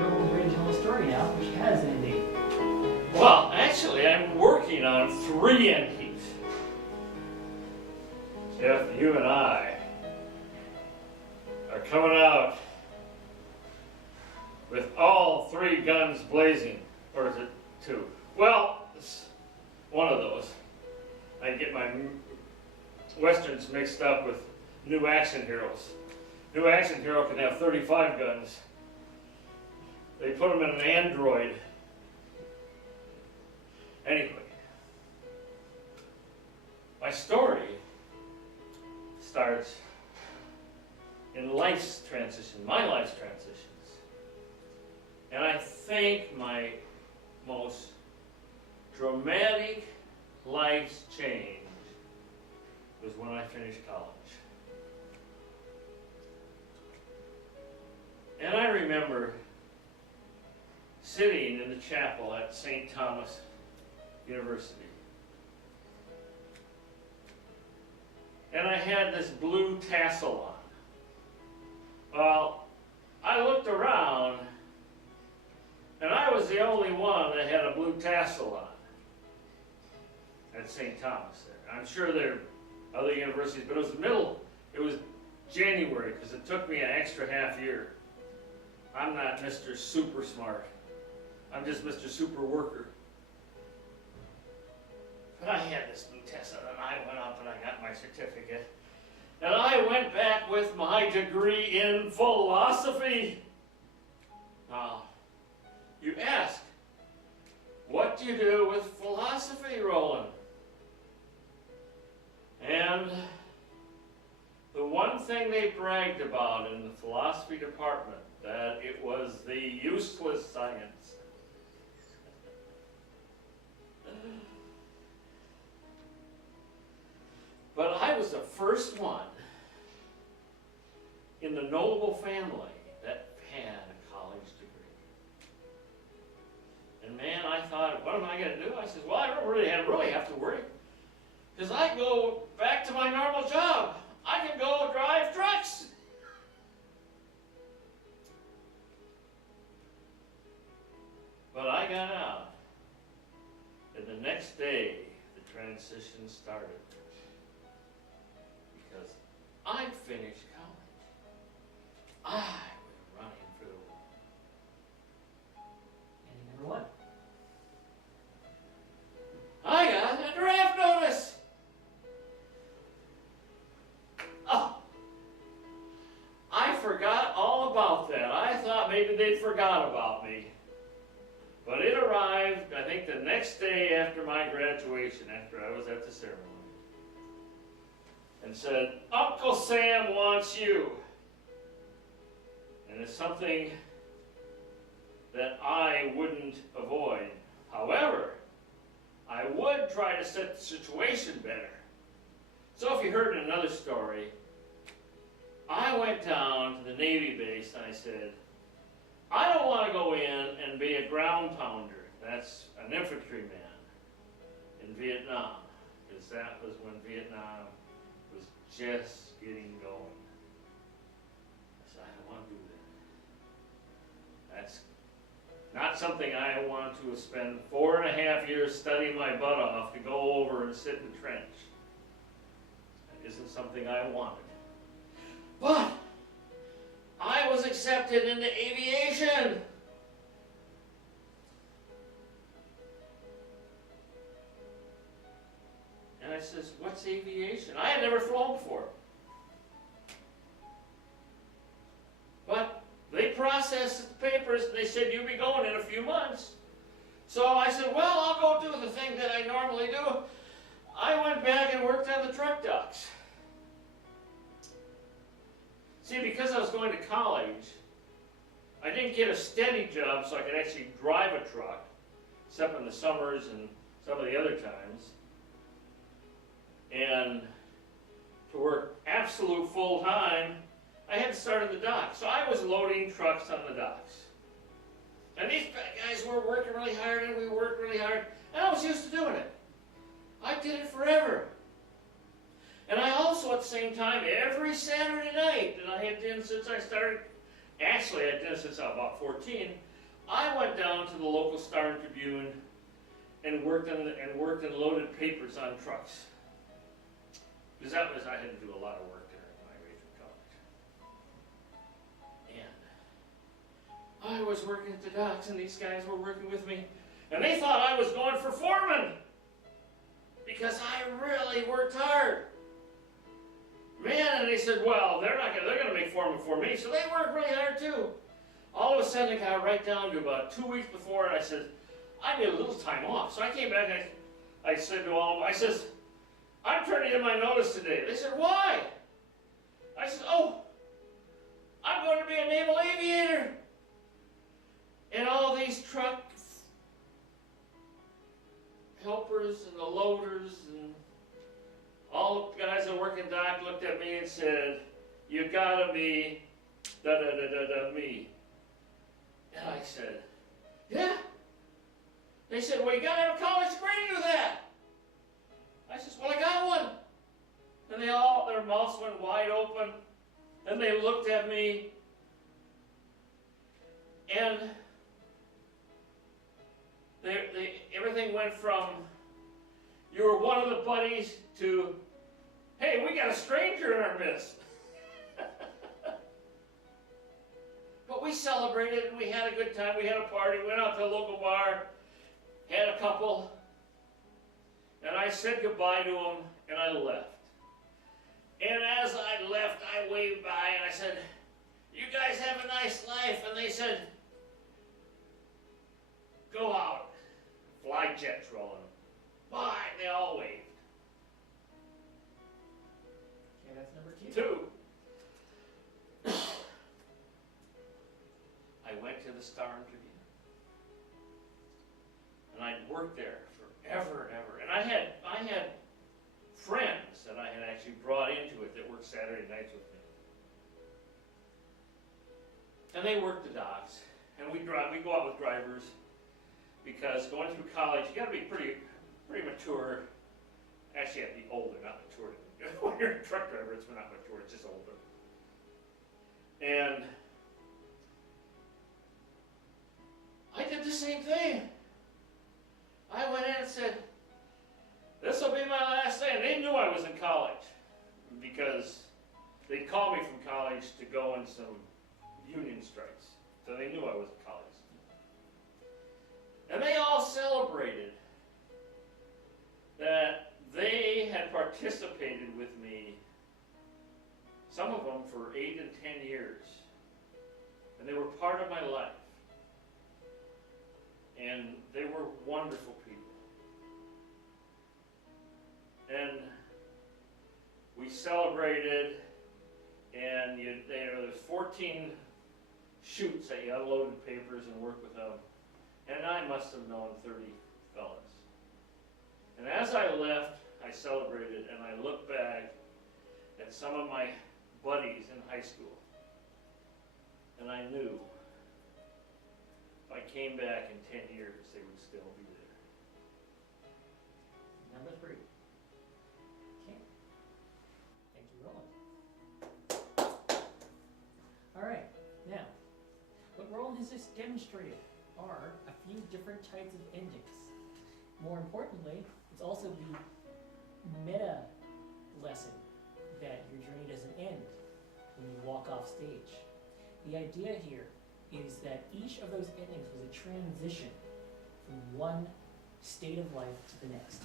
Roland's ready to tell a story now, which has an ending. Well, actually, I'm working on 3 endings. If you and I are coming out with all 3 guns blazing, or is it 2? Well, it's one of those. I get my westerns mixed up with new action heroes. New action hero can have 35 guns. They put them in an android. Anyway, my story starts in Life's Transition, my Life's Transitions. And I think my most dramatic life's change was when I finished college. And I remember sitting in the chapel at St. Thomas University. And I had this blue tassel on. Well, I looked around, and I was the only one that had a blue tassel on at St. Thomas there. I'm sure there are other universities, but it was January, because it took me an extra half year. I'm not Mr. Super Smart. I'm just Mr. Super Worker. But I had this blue tassel, and I went up and I got my certificate. And I went back with my degree in philosophy. Now, you ask, what do you do with philosophy, Roland? And the one thing they bragged about in the philosophy department, that it was the useless science. But I was the first one in the noble family that had a college degree. And man, I thought, what am I going to do? I said, well, I don't really have to worry. Because I go back to my normal job. I can go drive trucks. But I got out. And the next day, the transition started. Because I'd finished college. I was running for the wall. Ending number 1. I got a draft notice. Oh, I forgot all about that. I thought maybe they'd forgot about me. But it arrived, I think, the next day after my graduation, after I was at the ceremony, and said, Uncle Sam wants you. And it's something that I wouldn't avoid. However, I would try to set the situation better. So if you heard in another story, I went down to the Navy base and I said, I don't want to go in and be a ground pounder. That's an infantryman in Vietnam, because that was when Vietnam was just getting going. I said, I don't want to do that. That's not something I want to spend 4.5 years studying my butt off to go over and sit in the trench. That isn't something I wanted. But I was accepted into aviation. And I says, what's aviation? I had never flown before. But they processed the papers and they said, you'll be going in a few months. So I said, well, I'll go do the thing that I normally do. I went back and worked on the truck docks. See, because I was going to college, I didn't get a steady job so I could actually drive a truck, except in the summers and some of the other times. And to work absolute full time, I had to start at the dock. So I was loading trucks on the docks. And these guys were working really hard, and we worked really hard, and I was used to doing it. I did it forever. And I also, at the same time, every Saturday night that I had been since I started actually I did it since I was about 14, I went down to the local Star and Tribune and worked in loaded papers on trucks. Because I had to do a lot of work there when I graduated college. And I was working at the docks, and these guys were working with me, and they thought I was going for foreman because I really worked hard. Man, and they said, well, they're going to make foreman for me, so they worked really hard too. All of a sudden, it got right down to about 2 weeks before, and I said, I need a little time off. So I came back and I said to all of them, I says, I'm turning in my notice today. They said, why? I said, oh, I'm going to be a naval aviator. And all these truck helpers and the loaders and all the guys that work in dock looked at me and said, you gotta be me. And I said, yeah. They said, well, you gotta have a college degree to do that. I said, well, I got one. And their mouths went wide open, and they looked at me, and everything went from, you were one of the buddies, to, hey, we got a stranger in our midst. But we celebrated, and we had a good time. We had a party, went out to a local bar, had a couple, and I said goodbye to them, and I left. And as I left, I waved by, and I said, you guys have a nice life. And they said, go out. Fly jets rolling. Bye. They all waved. Okay, that's number two. 2. I went to the Star and Tribune. And I'd worked there forever and ever. And I had friends that I had actually brought into it that worked Saturday nights with me. And they worked the docks. And we go out with drivers, because going through college, you got to be pretty mature. Actually, you have to be older, not mature. When you're a truck driver, it's not mature, it's just older. And I did the same thing. I went in and said, this will be my last day. And they knew I was in college, because they called me from college to go on some union strikes. So they knew I was in college. And they all celebrated that they had participated with me, some of them for 8 and 10 years. And they were part of my life. And they were wonderful people. And we celebrated, and there's 14 chutes that you unloaded papers and worked with them. And I must have known 30 fellas. And as I left, I celebrated, and I looked back at some of my buddies in high school. And I knew if I came back in 10 years, they would still be there. Number 3. Okay. Thank you, Roland. All right. Now, what Roland has just demonstrated are a few different types of endings. More importantly, it's also the meta lesson that your journey doesn't end when you walk off stage. The idea here is that each of those endings was a transition from one state of life to the next.